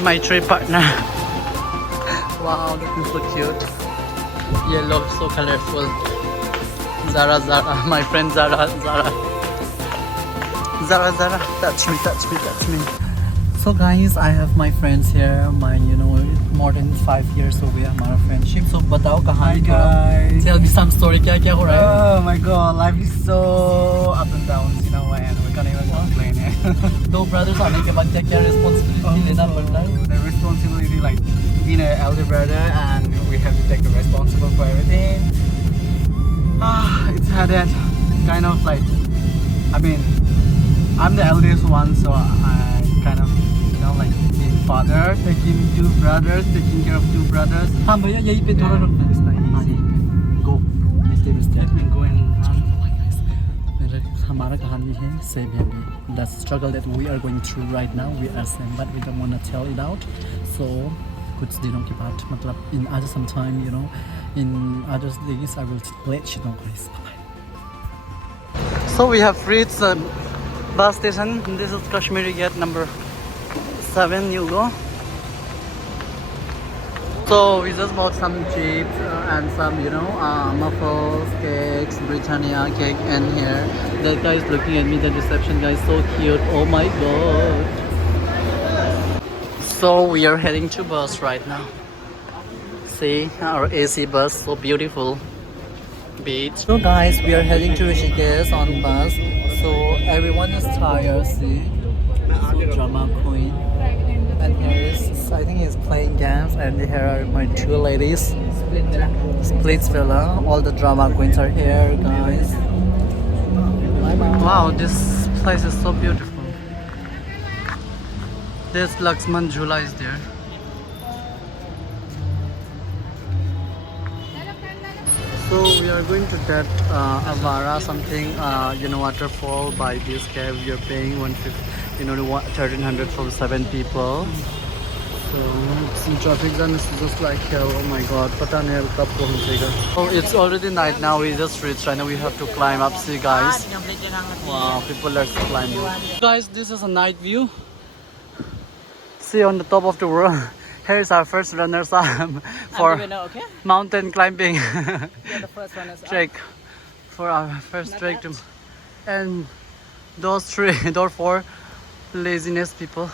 see my trip partner. Wow, this is so cute. Yellow, so colorful. Zara, my friend Zara. Zara, touch me. So guys, I have my friends here. My, more than 5 years so we have our friendship. So बताओ कहानी guys. Tell me some story. क्या हो रहा है? Oh my god, life is so up and down, and we can't even complain. दो brothers आने के बाद क्या responsibility लेना पड़ता है? The responsibility, like being an elder brother, and we have to take the responsible for everything. It's hard and kind of like, I'm the eldest one, so I kind of, like being father, taking two brothers, taking care of two brothers. हाँ भैया यही पे थोड़ा रुकना है. It's not easy. Go. Let me go and हमारा कहानी है same है. The struggle that we are going through right now, we are same, but we don't want to tell it out. So कुछ दिनों के बाद, मतलब in other sometime, in other days I will let you know, guys. So we have reached the bus station. This is Kashmiri Gate number 7. You go. So we just bought some chips and some, muffles, cakes, Britannia cake, and here that guy is looking at me. The reception guy is so cute. Oh my god. So we are heading to bus right now. See our AC bus, so beautiful. Beach. So guys, we are heading to Rishikesh on bus. So everyone is tired. See, so drama queen. And here is, I think he's playing games, and here are my two ladies. Splits Villa. All the drama queens are here, guys. Wow, this place is so beautiful. This Laxman Jhula is there. So we are going to that Avara something, waterfall by this cab. We are paying 1,300 for 7 people. So some traffic jam is just like hell. Oh my god, pata nahi ab kab pahunchega. Oh, it's already night now. We just reached right now. We have to climb up. See guys. Wow, people are climbing. Guys, this is a night view. See on the top of the world. Here is our first runners up for mountain climbing. the first one is trek for our first trek to, and those 4 laziest people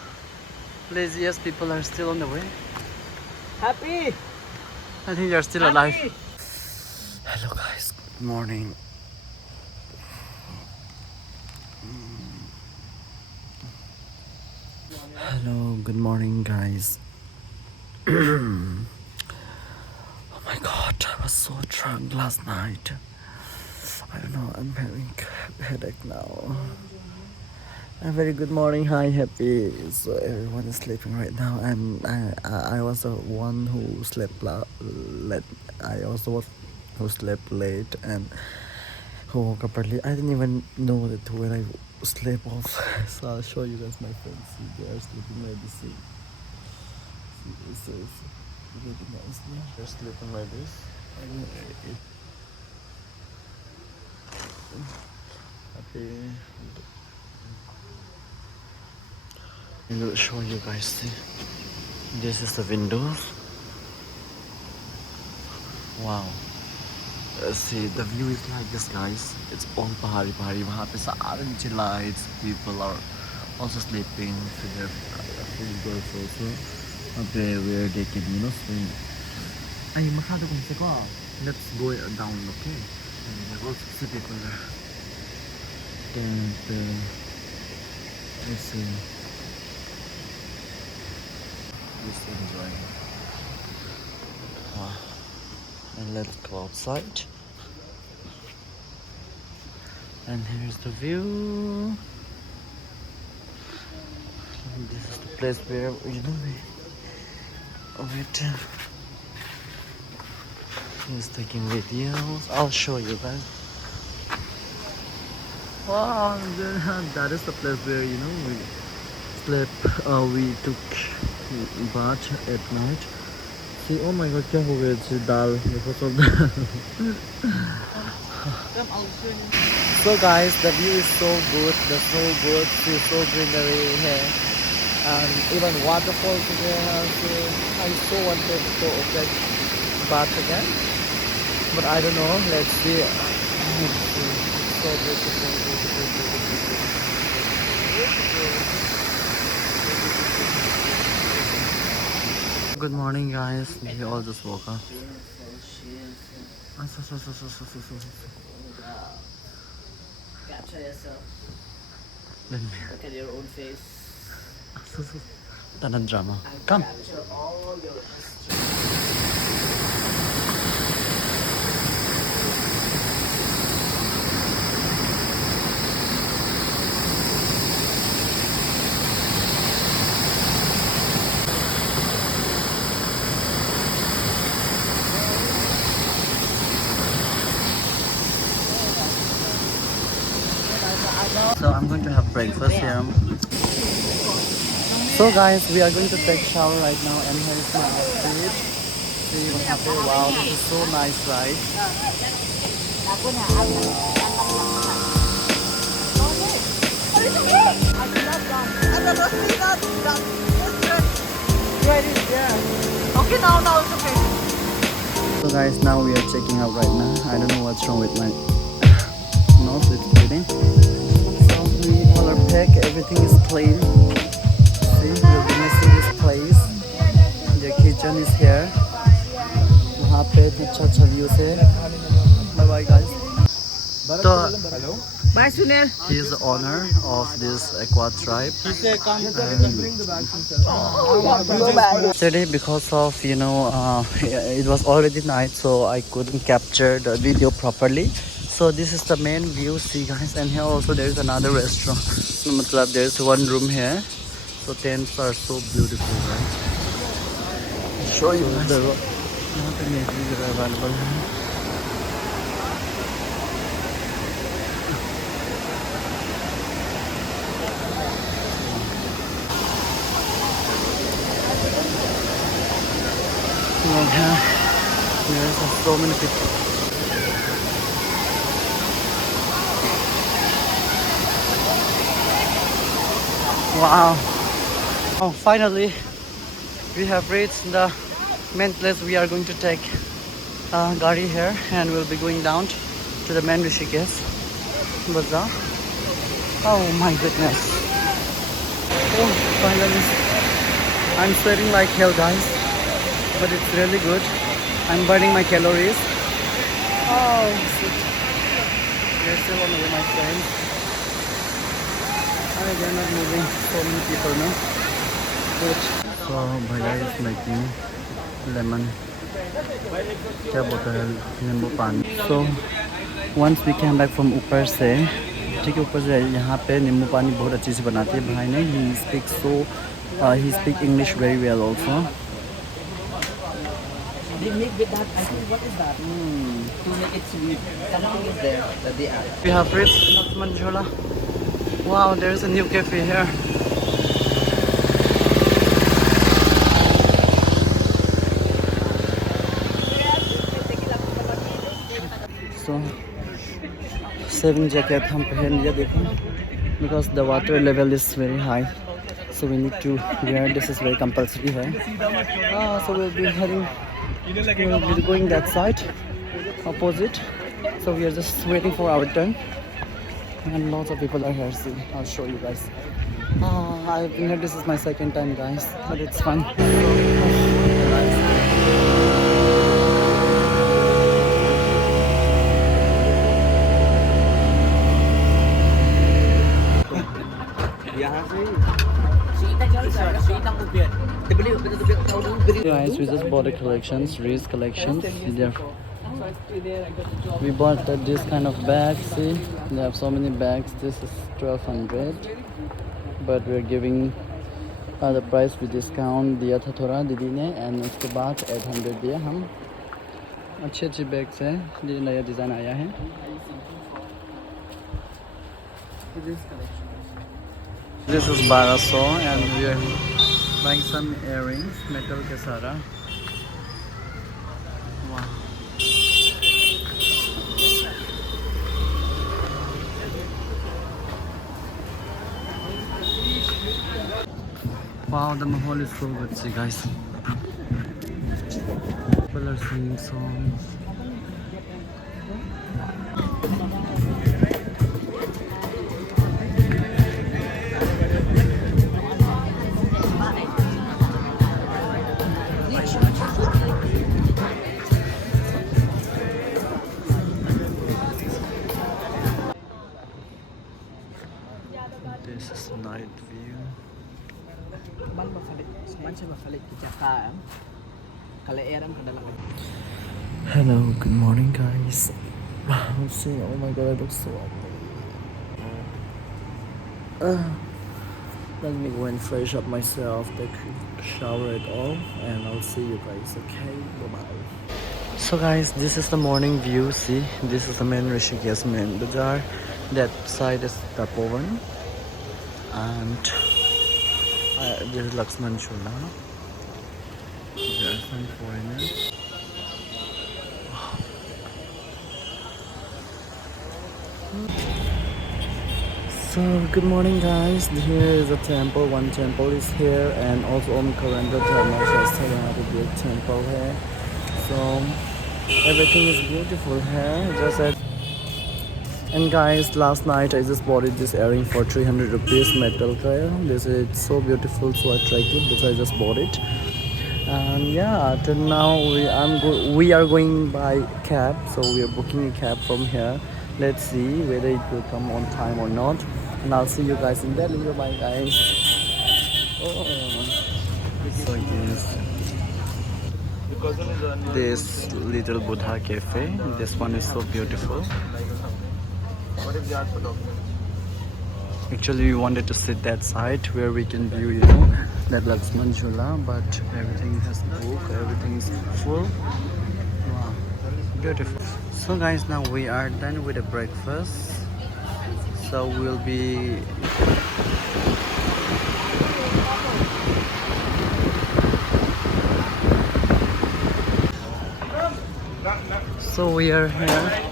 are still on the way. happy. I think they are still alive. Hello guys, good morning. Hello, good morning guys. Oh my god, I was so drunk last night. I don't know, I'm having headache now. A very good morning, hi, happy. So everyone is sleeping right now, and I was the one who slept late. I also was who slept late and who woke up early. I didn't even know that when I slept off. So I'll show you guys my friends. See, they are sleeping like this. See, this is really nice. They're sleeping like this. Happy. I will show you guys. See, this is the windows. Wow. See, the view is like this, guys. It's all pahari. Wahan pe saare niche lights. People are also sleeping. So there are few girls also. Okay, where they can, swim. Ay, masyado kung siko. Let's go down, okay? And there are also see people there. Let's see. Just enjoying. Wow. And let's go outside. And here's the view. And this is the place where he's taking videos. I'll show you guys. Wow, that is the place where we slept. We took bath at night. See, oh my god, क्या हो गया जी दाल देखो सब So guys, the view is so good, see, so greenery here. and even waterfalls there. So I so wanted to take bath again, but I don't know. Let's see. Let's see. So beautiful, beautiful, beautiful, beautiful. Good morning, guys. We all just woke up. Capture yourself. Let me. Look at your own face. Tanah drama. And Come. capture all your So I'm going to have breakfast here. So guys, we are going to take shower right now, and here is my outfit. See what happened. Wow, this is so nice, right? Okay, no, it's okay. So guys, now we are checking out right now. I don't know what's wrong with my nose, it's bleeding. So we all are packed, everything is clean. See, we'll be missing this place. The kitchen is here. वहाँ पे अच्छा अच्छा view है. Bye bye guys. So Bye, Sunil. he is the owner of this Aqua tribe. Yesterday, because of it was already night, so I couldn't capture the video properly. So this is the main view, see guys, and here also there is another restaurant. मतलब there is one room here. So tents are so beautiful, right? Show you guys. यहाँ पे Netflix available है. There's so many people. Wow. Oh, finally we have reached the main place. We are going to take gari here, and we'll be going down to the main Rishikesh bazaar. Oh my goodness. Oh, finally. I'm sweating like hell, guys, but it's really good. I'm burning my calories. Oh, shit. They're still on the way, my friends. They're not moving. So many people, no? Good. So, Bhaiya is making lemon. क्या बोलते हैं नींबू पानी. So, once we came back from ऊपर से, ठीक है, ऊपर से यहाँ पे नींबू पानी बहुत अच्छी से बनाते हैं भाई ने. He speaks English very well also. They make with that. I think what is that? To make it sweet. Something is there that they add. We have reached Manjula. Wow, there is a new cafe here. So, saving jacket हम पहन लिया देखो, because the water level is very high, so we need to wear. This is very compulsory है. So we'll be going that side, opposite. So we are just waiting for our turn, and lots of people are here. See, I'll show you guys. I've been here. This is my second time, guys, but it's fun. Guys, we just bought the collections, Reese collections. We bought this kind of bag. See, they have so many bags. This is 1200, but we're giving the price with discount दिया था थोड़ा दीदी ने, and उसके बाद 800 दिया हम. अच्छे अच्छे बैग्स हैं, ये नया डिज़ाइन आया है. This is 1200, and we are buying some earrings, metal के सारा. Wow. Wow, the mahal is so good. See, guys. People are singing songs. This is night view. Hello, good morning, guys. See, oh my god, I look so ugly. Let me go and fresh up myself, take a shower at all, and I'll see you guys, okay? Bye-bye. So guys, this is the morning view. See, this is the main Rishikesh main bazaar. That side is Tapovan. And this is Lakshman Chula. There are some foreigners. So good morning, guys. Here is a temple. One temple is here, and also Karanda Shastra, another big temple here. So everything is beautiful here. Just at and guys, last night I just bought this earring for 300 rupees metal color. This is so beautiful, so attractive, but I just bought it. And yeah, till now we are going by cab, so we are booking a cab from here. Let's see whether it will come on time or not, and I'll see you guys in Delhi. Bye guys. So yes, this little Buddha cafe, this one is so beautiful. Actually, we wanted to sit that side where we can view, you know, that Lakshman Jhula, but everything has booked, everything is full. Wow, beautiful. So guys, now we are done with the breakfast. So we'll be so we are here.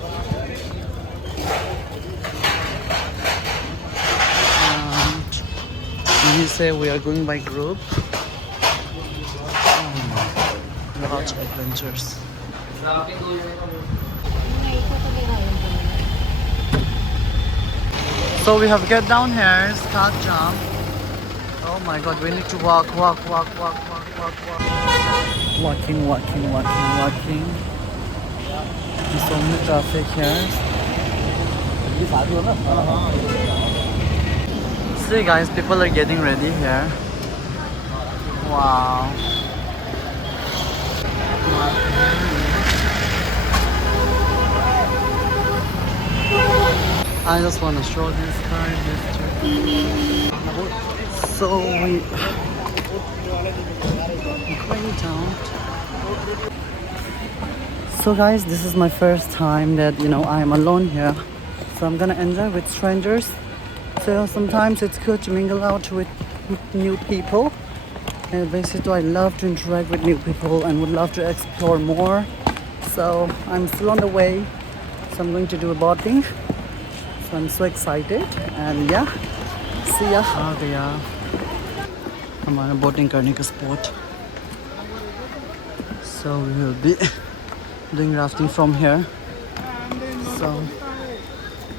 He said we are going by group. Large adventures. So we have get down here, start jump. Oh my god, we need to walk. Walking. There's so many traffic here. See guys, people are getting ready here. Wow. I just want to show this guys. So we going down. So guys, this is my first time that, you know, I'm alone here. So I'm gonna enjoy with strangers. So sometimes it's good to mingle out with new people, and basically I love to interact with new people and would love to explore more. So I'm still on the way, so I'm going to do a boating. So I'm so excited, and yeah, see ya. आ गया हमारा boating करने का spot. So we will be doing rafting from here. So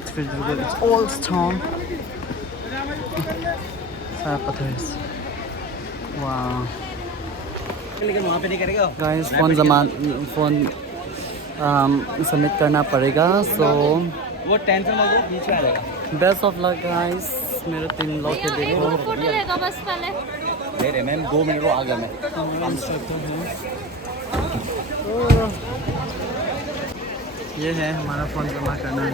it's pretty good. It's all stone. Wow. Guys, phone submit करना पड़ेगा. So वो tension मत लो, बीच में आ जाएगा. Best of luck guys. मेरे 3 लोग के देखो. फोटो ले दो बस पहले. ले रहे मैम 2 मिनट को आ गया मैं. ये है हमारा फोन जमा करना है.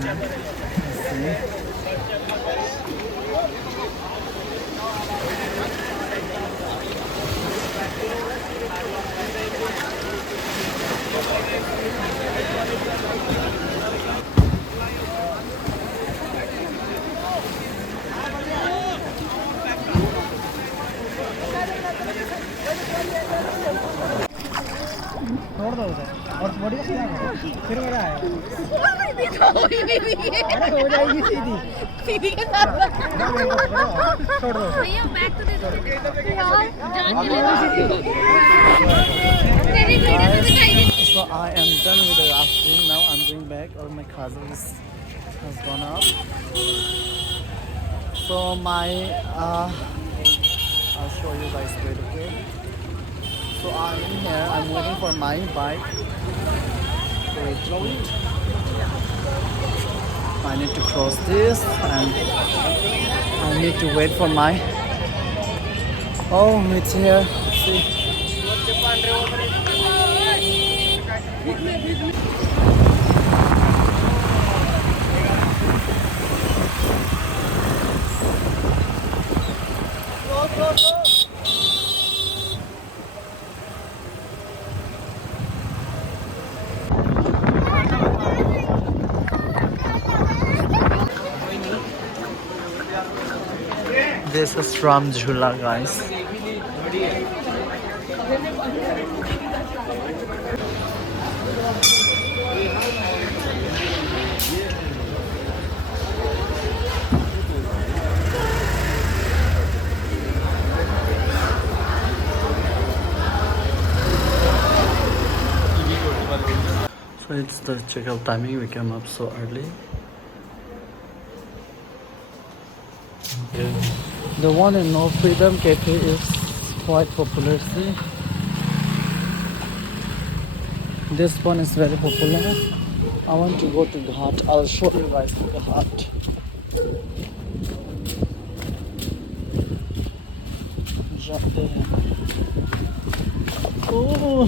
छोड़ दो उसे और बॉडी का सीधा करो फिर मेरा आएगा. अरे हो जाएगी सीधी. सीधी के साथ छोड़ दो भैया बैक टू दे यार जान के तेरी वीडियो तो दिखाई दी So I am done with the rafting. Now I'm going back. All my cousins has gone up. So I'll show you guys wait, okay? So I'm in here. I'm waiting for my bike. Wait. I need to cross this and I need to wait for my. Oh, it's here. See. This is from Jhula, guys. So it's the checkout timing. We came up so early. The one in No Freedom Cafe is quite popular. See, this one is very popular. I want to go to Ghat. I'll show you guys the Ghat. जाते हैं. Oh,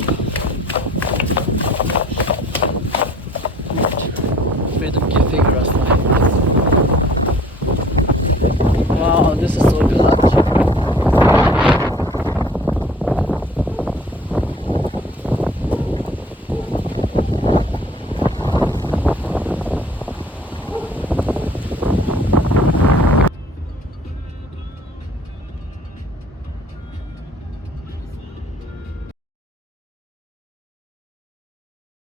Freedom Cafe का रास्ता है.